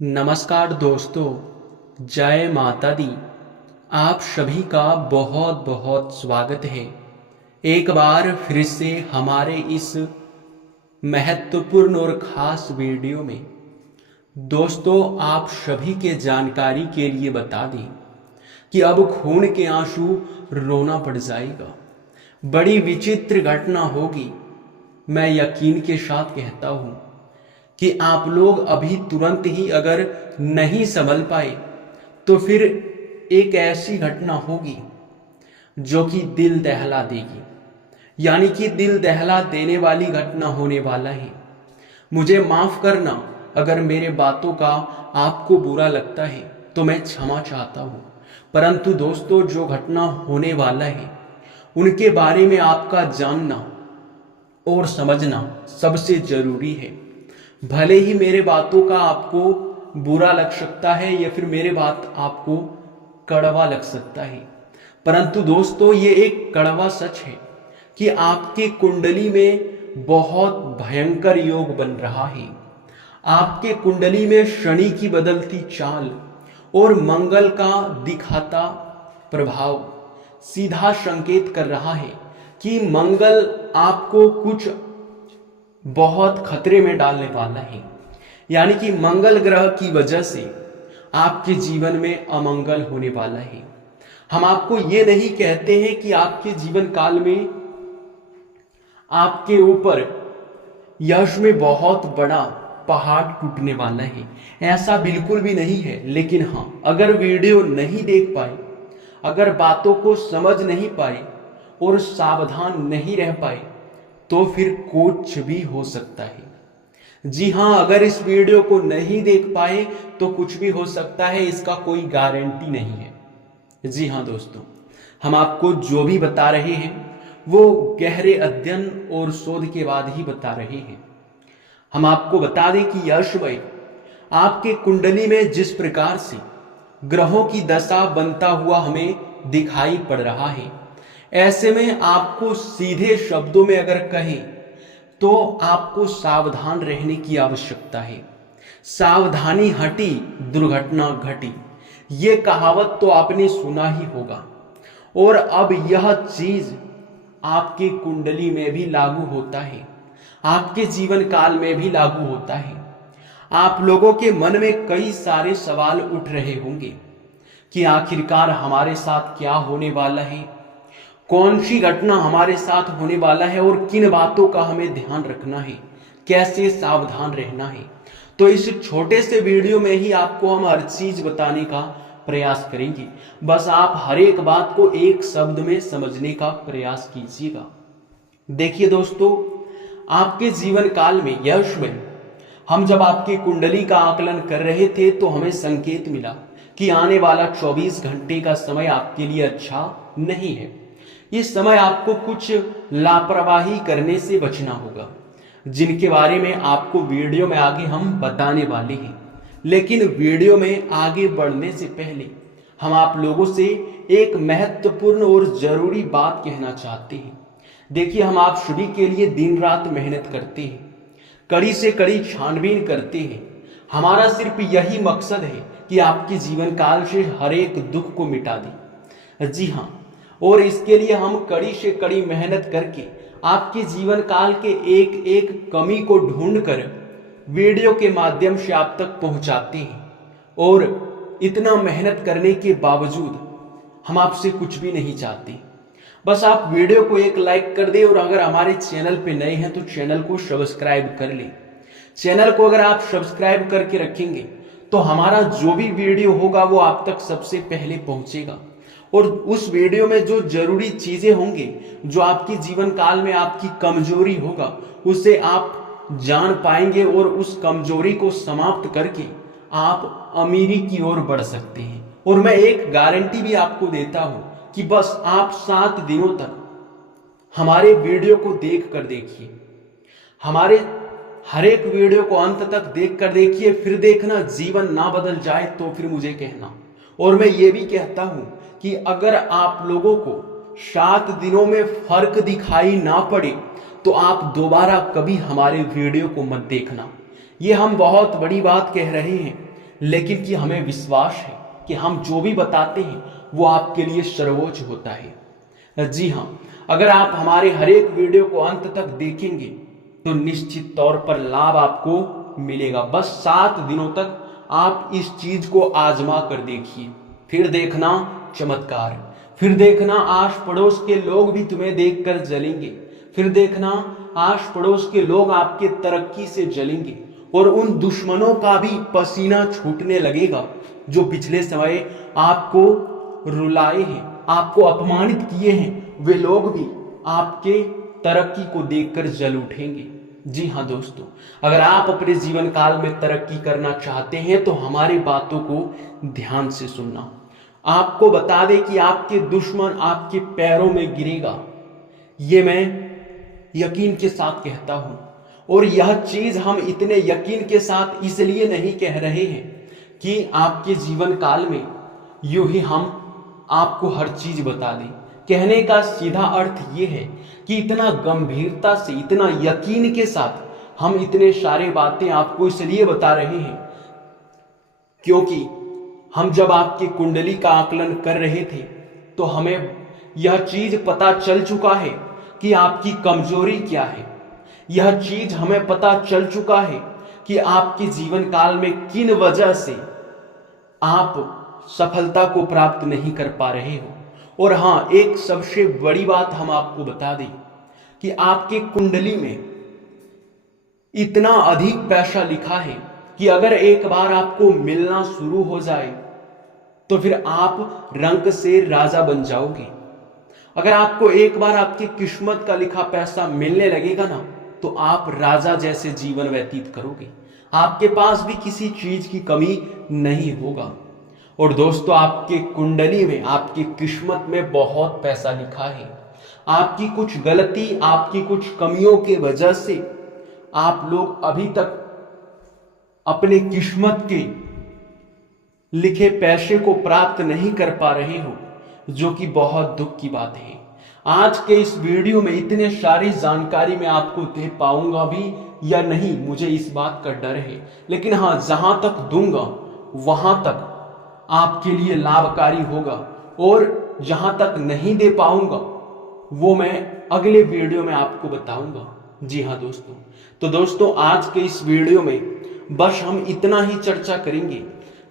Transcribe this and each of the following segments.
नमस्कार दोस्तों, जय माता दी। आप सभी का बहुत बहुत स्वागत है एक बार फिर से हमारे इस महत्वपूर्ण और ख़ास वीडियो में। दोस्तों, आप सभी के जानकारी के लिए बता दें कि अब खून के आंसू रोना पड़ जाएगा। बड़ी विचित्र घटना होगी। मैं यकीन के साथ कहता हूँ कि आप लोग अभी तुरंत ही अगर नहीं संभल पाए तो फिर एक ऐसी घटना होगी जो कि दिल दहला देगी, यानी कि दिल दहला देने वाली घटना होने वाला है। मुझे माफ करना अगर मेरे बातों का आपको बुरा लगता है तो मैं क्षमा चाहता हूँ, परंतु दोस्तों, जो घटना होने वाला है उनके बारे में आपका जानना और समझना सबसे जरूरी है। भले ही मेरे बातों का आपको बुरा लग सकता है या फिर मेरे बात आपको कड़वा लग सकता है, परंतु दोस्तों, ये एक कड़वा सच है कि आपकी कुंडली में बहुत भयंकर योग बन रहा है। आपके कुंडली में शनि की बदलती चाल और मंगल का दिखाता प्रभाव सीधा संकेत कर रहा है कि मंगल आपको कुछ बहुत खतरे में डालने वाला है। यानी कि मंगल ग्रह की वजह से आपके जीवन में अमंगल होने वाला है। हम आपको ये नहीं कहते हैं कि आपके जीवन काल में आपके ऊपर यश में बहुत बड़ा पहाड़ टूटने वाला है, ऐसा बिल्कुल भी नहीं है। लेकिन हाँ, अगर वीडियो नहीं देख पाए, अगर बातों को समझ नहीं पाए और सावधान नहीं रह पाए तो फिर कुछ भी हो सकता है। जी हाँ, अगर इस वीडियो को नहीं देख पाए तो कुछ भी हो सकता है, इसका कोई गारंटी नहीं है। जी हाँ दोस्तों, हम आपको जो भी बता रहे हैं वो गहरे अध्ययन और शोध के बाद ही बता रहे हैं। हम आपको बता दें कि यश भाई, आपके कुंडली में जिस प्रकार से ग्रहों की दशा बनता हुआ हमें दिखाई पड़ रहा है, ऐसे में आपको सीधे शब्दों में अगर कहें तो आपको सावधान रहने की आवश्यकता है। सावधानी हटी दुर्घटना घटी, ये कहावत तो आपने सुना ही होगा। और अब यह चीज आपके कुंडली में भी लागू होता है, आपके जीवन काल में भी लागू होता है। आप लोगों के मन में कई सारे सवाल उठ रहे होंगे कि आखिरकार हमारे साथ क्या होने वाला है, कौन सी घटना हमारे साथ होने वाला है और किन बातों का हमें ध्यान रखना है, कैसे सावधान रहना है। तो इस छोटे से वीडियो में ही आपको हम हर चीज बताने का प्रयास करेंगे। बस आप हर एक बात को एक शब्द में समझने का प्रयास कीजिएगा। देखिए दोस्तों, आपके जीवन काल में यश में हम जब आपकी कुंडली का आकलन कर रहे थे तो हमें संकेत मिला कि आने वाला 24 घंटे का समय आपके लिए अच्छा नहीं है। इस समय आपको कुछ लापरवाही करने से बचना होगा, जिनके बारे में आपको वीडियो में आगे हम बताने वाले हैं। लेकिन वीडियो में आगे बढ़ने से पहले हम आप लोगों से एक महत्वपूर्ण और जरूरी बात कहना चाहते हैं। देखिए, हम आप सभी के लिए दिन रात मेहनत करते हैं, कड़ी से कड़ी छानबीन करते हैं। हमारा सिर्फ यही मकसद है कि आपके जीवन काल से हर एक दुख को मिटा दें। जी हाँ, और इसके लिए हम कड़ी से कड़ी मेहनत करके आपके जीवन काल के एक एक कमी को ढूंढकर वीडियो के माध्यम से आप तक पहुंचाते हैं। और इतना मेहनत करने के बावजूद हम आपसे कुछ भी नहीं चाहते। बस आप वीडियो को एक लाइक कर दें और अगर हमारे चैनल पे नए हैं तो चैनल को सब्सक्राइब कर लें। चैनल को अगर आप सब्सक्राइब करके रखेंगे तो हमारा जो भी वीडियो होगा वो आप तक सबसे पहले पहुंचेगा। और उस वीडियो में जो जरूरी चीजें होंगी, जो आपकी जीवन काल में आपकी कमजोरी होगा, उसे आप जान पाएंगे और उस कमजोरी को समाप्त करके आप अमीरी की ओर बढ़ सकते हैं। और मैं एक गारंटी भी आपको देता हूं कि बस आप 7 दिनों तक हमारे वीडियो को देख कर देखिए, हमारे हर एक वीडियो को अंत तक देख कर देखिए, फिर देखना जीवन ना बदल जाए तो फिर मुझे कहना। और मैं ये भी कहता हूं कि अगर आप लोगों को 7 दिनों में फर्क दिखाई ना पड़े तो आप दोबारा कभी हमारे वीडियो को मत देखना। ये हम बहुत बड़ी बात कह रहे हैं, लेकिन कि हमें विश्वास है कि हम जो भी बताते हैं वो आपके लिए सर्वोच्च होता है। जी हाँ, अगर आप हमारे हर एक वीडियो को अंत तक देखेंगे तो निश्चित तौर पर लाभ आपको मिलेगा। बस 7 दिनों तक आप इस चीज को आजमा कर देखिए, फिर देखना चमत्कार, फिर देखना आस पड़ोस के लोग भी तुम्हें देखकर जलेंगे, फिर देखना आस पड़ोस के लोग आपके तरक्की से जलेंगे और उन दुश्मनों का भी पसीना छूटने लगेगा जो पिछले समय आपको रुलाए हैं, आपको अपमानित किए हैं। वे लोग भी आपके तरक्की को देखकर जल उठेंगे। जी हाँ दोस्तों, अगर आप अपने जीवन काल में तरक्की करना चाहते हैं तो हमारी बातों को ध्यान से सुनना। आपको बता दें कि आपके दुश्मन आपके पैरों में गिरेगा, ये मैं यकीन के साथ कहता हूं। और यह चीज हम इतने यकीन के साथ इसलिए नहीं कह रहे हैं कि आपके जीवन काल में यूं ही हम आपको हर चीज बता दें। कहने का सीधा अर्थ यह है कि इतना गंभीरता से, इतना यकीन के साथ हम इतने सारे बातें आपको इसलिए बता रहे हैं क्योंकि हम जब आपकी कुंडली का आकलन कर रहे थे तो हमें यह चीज पता चल चुका है कि आपकी कमजोरी क्या है। यह चीज हमें पता चल चुका है कि आपके जीवन काल में किन वजह से आप सफलता को प्राप्त नहीं कर पा रहे हो। और हाँ, एक सबसे बड़ी बात हम आपको बता दें कि आपके कुंडली में इतना अधिक पैसा लिखा है कि अगर एक बार आपको मिलना शुरू हो जाए तो फिर आप रंक से राजा बन जाओगे। अगर आपको एक बार आपकी किस्मत का लिखा पैसा मिलने लगेगा ना तो आप राजा जैसे जीवन व्यतीत करोगे, आपके पास भी किसी चीज की कमी नहीं होगा। और दोस्तों, आपके कुंडली में, आपकी किस्मत में बहुत पैसा लिखा है। आपकी कुछ गलती, आपकी कुछ कमियों के वजह से आप लोग अभी तक अपने किस्मत के लिखे पैसे को प्राप्त नहीं कर पा रहे हो, जो कि बहुत दुख की बात है। आज के इस वीडियो में इतने सारी जानकारी मैं आपको दे पाऊंगा भी या नहीं, मुझे इस बात का डर है। लेकिन हाँ, जहां तक दूंगा वहां तक आपके लिए लाभकारी होगा और जहां तक नहीं दे पाऊंगा वो मैं अगले वीडियो में आपको बताऊंगा। जी हाँ दोस्तों, तो दोस्तों आज के इस वीडियो में बस हम इतना ही चर्चा करेंगे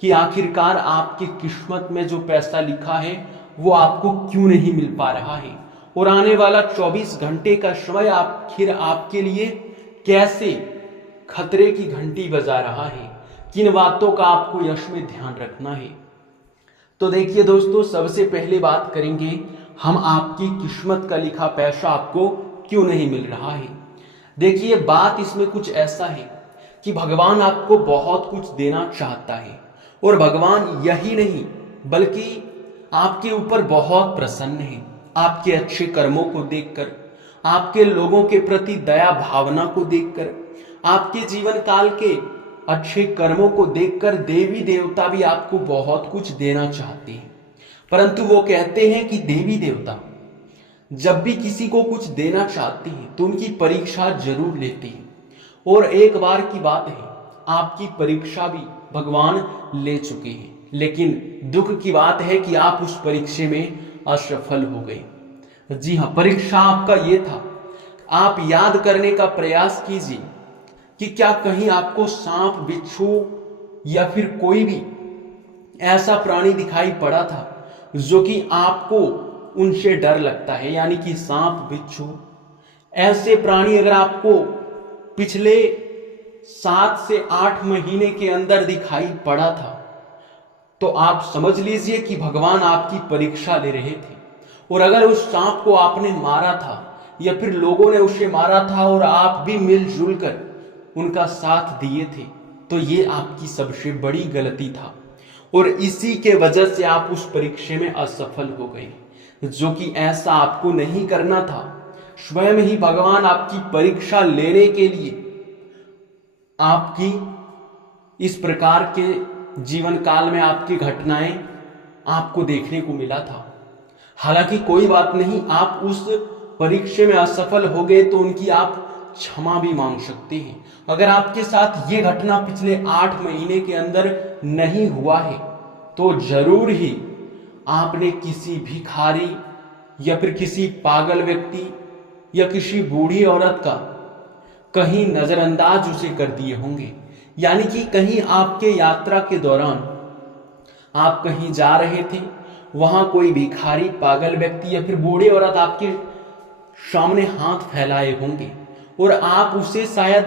कि आखिरकार आपकी किस्मत में जो पैसा लिखा है वो आपको क्यों नहीं मिल पा रहा है और आने वाला 24 घंटे का समय आखिर आपके लिए कैसे खतरे की घंटी बजा रहा है, किन बातों का आपको यश में ध्यान रखना है। तो देखिए दोस्तों, सबसे पहले बात करेंगे हम आपकी किस्मत का लिखा पैसा आपको क्यों नहीं मिल रहा है। देखिए, बात इसमें कुछ ऐसा है कि भगवान आपको बहुत कुछ देना चाहता है और भगवान यही नहीं बल्कि आपके ऊपर बहुत प्रसन्न है। आपके अच्छे कर्मों को देखकर, आपके लोगों के प्रति दया भावना को देखकर, आपके जीवन काल के अच्छे कर्मों को देखकर देवी देवता भी आपको बहुत कुछ देना चाहते हैं। परंतु वो कहते हैं कि देवी देवता जब भी किसी को कुछ देना चाहते हैं तो उनकी परीक्षा जरूर लेते हैं। और एक बार की बात है, आपकी परीक्षा भी भगवान ले चुके हैं, लेकिन दुख की बात है कि आप उस परीक्षा में असफल हो गए। जी हाँ, परीक्षा आपका ये था। आप याद करने का प्रयास कीजिए कि क्या कहीं आपको सांप, बिच्छू या फिर कोई भी ऐसा प्राणी दिखाई पड़ा था जो कि आपको उनसे डर लगता है, यानी कि सांप, बिच्छू ऐसे प्राणी अगर आपको पिछले 7 से 8 महीने के अंदर दिखाई पड़ा था तो आप समझ लीजिए कि भगवान आपकी परीक्षा ले रहे थे। और अगर उस सांप को आपने मारा था या फिर लोगों ने उसे मारा था और आप भी मिलजुल कर उनका साथ दिए थे तो ये आपकी सबसे बड़ी गलती था और इसी के वजह से आप उस परीक्षा में असफल हो गए, जो कि ऐसा आपको नहीं करना था। स्वयं ही भगवान आपकी परीक्षा लेने के लिए आपकी इस प्रकार के जीवन काल में आपकी घटनाएं आपको देखने को मिला था। हालांकि कोई बात नहीं, आप उस परीक्षा में असफल हो गए तो उनकी आप क्षमा भी मांग सकते हैं। अगर आपके साथ ये घटना पिछले 8 महीने के अंदर नहीं हुआ है तो जरूर ही आपने किसी भिखारी या फिर किसी पागल व्यक्ति या किसी बूढ़ी औरत का कहीं नजरअंदाज उसे कर दिए होंगे। यानी कि कहीं आपके यात्रा के दौरान आप कहीं जा रहे थे, वहां कोई भिखारी, पागल व्यक्ति या फिर बूढ़ी औरत आपके सामने हाथ फैलाए होंगे और आप उसे शायद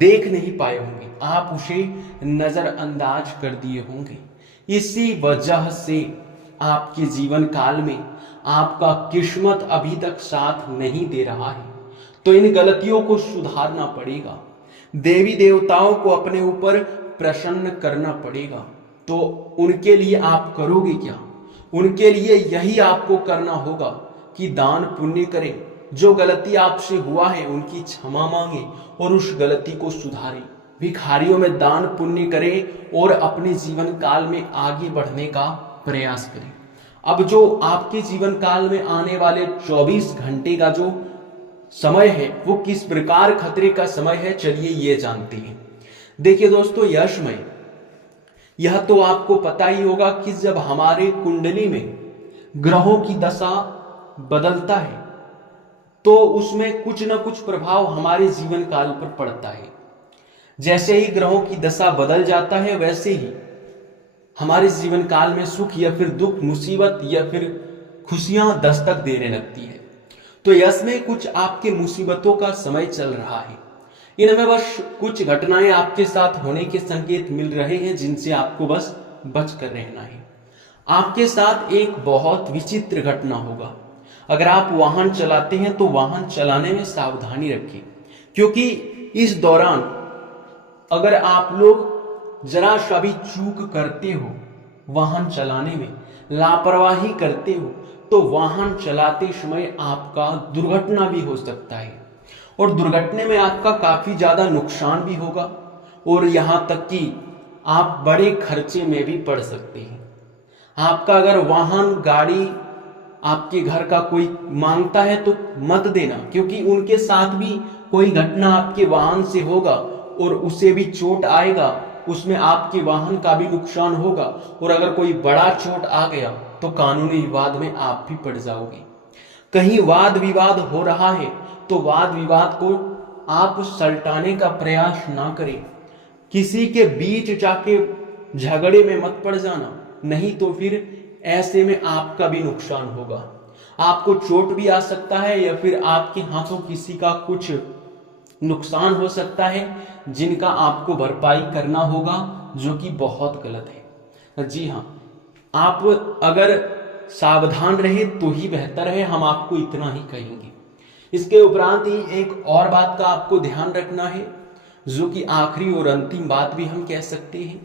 देख नहीं पाए होंगे, आप उसे नजरअंदाज कर दिए होंगे। इसी वजह से आपके जीवन काल में आपका किस्मत अभी तक साथ नहीं दे रहा है। तो इन गलतियों को सुधारना पड़ेगा, देवी देवताओं को अपने ऊपर प्रसन्न करना पड़ेगा। तो उनके लिए आप करोगे क्या? उनके लिए यही आपको करना होगा कि दान पुण्य करें, जो गलती आपसे हुआ है उनकी क्षमा मांगे और उस गलती को सुधारें, भिखारियों में दान पुण्य करें और अपने जीवन काल में आगे बढ़ने का प्रयास करें। अब जो आपके जीवन काल में आने वाले 24 घंटे का जो समय है वो किस प्रकार खतरे का समय है, चलिए ये जानते हैं। देखिए दोस्तों, यह समय यह तो आपको पता ही होगा कि जब हमारे कुंडली में ग्रहों की दशा बदलता है तो उसमें कुछ न कुछ प्रभाव हमारे जीवन काल पर पड़ता है। जैसे ही ग्रहों की दशा बदल जाता है वैसे ही हमारे जीवन काल में सुख या फिर दुख, मुसीबत या फिर खुशियां दस्तक देने लगती है। तो इसमें कुछ आपके मुसीबतों का समय चल रहा है। इनमें बस कुछ घटनाएं आपके साथ होने के संकेत मिल रहे हैं जिनसे आपको बस बच कर रहना है। आपके साथ एक बहुत विचित्र घटना होगा। अगर आप वाहन चलाते हैं तो वाहन चलाने में सावधानी रखें, क्योंकि इस दौरान अगर आप लोग जरा सा भी चूक करते हो, वाहन चलाने में लापरवाही करते हो, तो वाहन चलाते समय आपका दुर्घटना भी हो सकता है और दुर्घटना में आपका काफी ज्यादा नुकसान भी होगा और यहां तक कि आप बड़े खर्चे में भी पड़ सकते हैं। आपका अगर वाहन, गाड़ी आपके घर का कोई मांगता है तो मत देना, क्योंकि उनके साथ भी कोई घटना आपके वाहन से होगा और उसे भी चोट आएगा, उसमें आपके वाहन का भी नुकसान होगा और अगर कोई बड़ा चोट आ गया तो कानूनी विवाद में आप भी पड़ जाओगे। कहीं वाद विवाद हो रहा है तो वाद विवाद को आप सलटाने का प्रयास ना करें, किसी के बीच जाके झगड़े में मत पड़ जाना, नहीं तो फिर ऐसे में आपका भी नुकसान होगा, आपको चोट भी आ सकता है या फिर आपके हाथों किसी का कुछ नुकसान हो सकता है जिनका आपको भरपाई करना होगा, जो कि बहुत गलत है। जी हाँ, आप अगर सावधान रहे तो ही बेहतर है, हम आपको इतना ही कहेंगे। इसके उपरांत ही एक और बात का आपको ध्यान रखना है, जो कि आखिरी और अंतिम बात भी हम कह सकते हैं।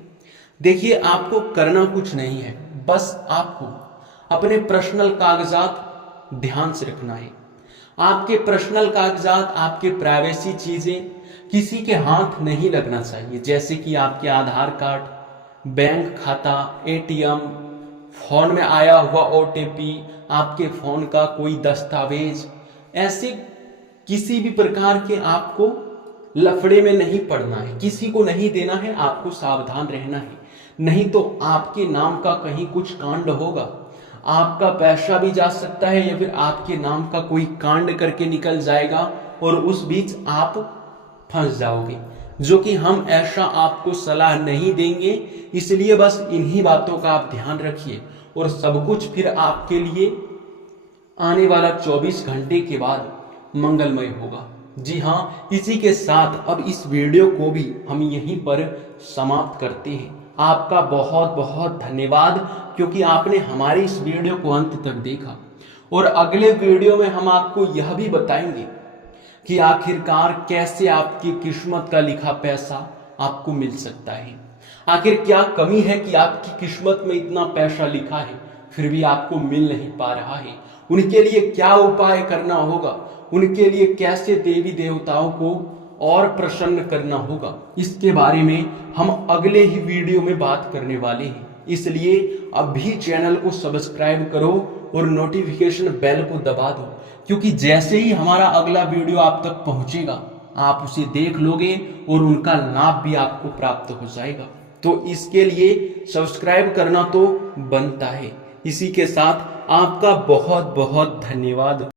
देखिए, आपको करना कुछ नहीं है, बस आपको अपने पर्सनल कागजात ध्यान से रखना है। आपके पर्सनल कागजात, आपके प्राइवेसी चीजें किसी के हाथ नहीं लगना चाहिए, जैसे कि आपके आधार कार्ड, बैंक खाता, एटीएम, फोन में आया हुआ ओटीपी, आपके फोन का कोई दस्तावेज, ऐसे किसी भी प्रकार के आपको लफड़े में नहीं पड़ना है, किसी को नहीं देना है, आपको सावधान रहना है, नहीं तो आपके नाम का कहीं कुछ कांड होगा, आपका पैसा भी जा सकता है या फिर आपके नाम का कोई कांड करके निकल जाएगा और उस बीच आप फंस जाओगे, जो कि हम ऐसा आपको सलाह नहीं देंगे। इसलिए बस इन्हीं बातों का आप ध्यान रखिए और सब कुछ फिर आपके लिए आने वाला 24 घंटे के बाद मंगलमय होगा। जी हाँ, इसी के साथ अब इस वीडियो को भी हम यहीं पर समाप्त करते हैं। आपका बहुत बहुत धन्यवाद, क्योंकि आपने हमारी इस वीडियो को अंत तक देखा और अगले वीडियो में हम आपको यह भी बताएंगे कि आखिरकार कैसे आपकी किस्मत का लिखा पैसा आपको मिल सकता है। आखिर क्या कमी है कि आपकी किस्मत में इतना पैसा लिखा है फिर भी आपको मिल नहीं पा रहा है। उनके लिए क्या उपाय करना होगा, उनके लिए कैसे देवी देवताओं को और प्रसन्न करना होगा, इसके बारे में हम अगले ही वीडियो में बात करने वाले हैं। इसलिए अभी चैनल को सब्सक्राइब करो और नोटिफिकेशन बेल को दबा दो, क्योंकि जैसे ही हमारा अगला वीडियो आप तक पहुंचेगा आप उसे देख लोगे और उनका लाभ भी आपको प्राप्त हो जाएगा। तो इसके लिए सब्सक्राइब करना तो बनता है। इसी के साथ आपका बहुत बहुत धन्यवाद।